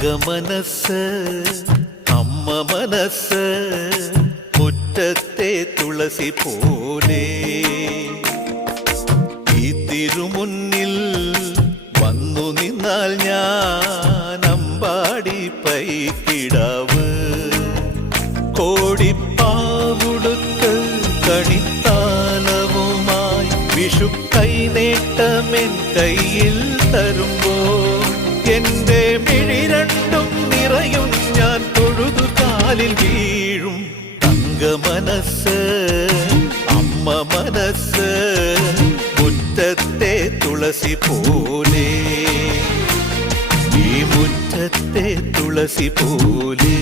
തങ്കമനസ് അമ്മ മനസ് മുറ്റത്തെ തുളസി പോലെ ഈ തിരുമുന്നിൽ വന്നു നിന്നാൽ ഞാൻ അമ്പാടി പൈക്കിടാവ് കോടിപ്പാവുടുത്ത് കണിത്താലവുമായി വിഷു കൈനേട്ടമെൻ കയ്യിൽ തരുമ്പോൾ എന്റെ മിഴി രണ്ടും നിറയും ഞാൻ തൊഴുതു കാലിൽ വീഴും തങ്കമനസ് അമ്മ മനസ് മുറ്റത്തെ തുളസി പോലെ ഈ മുറ്റത്തെ തുളസി പോലെ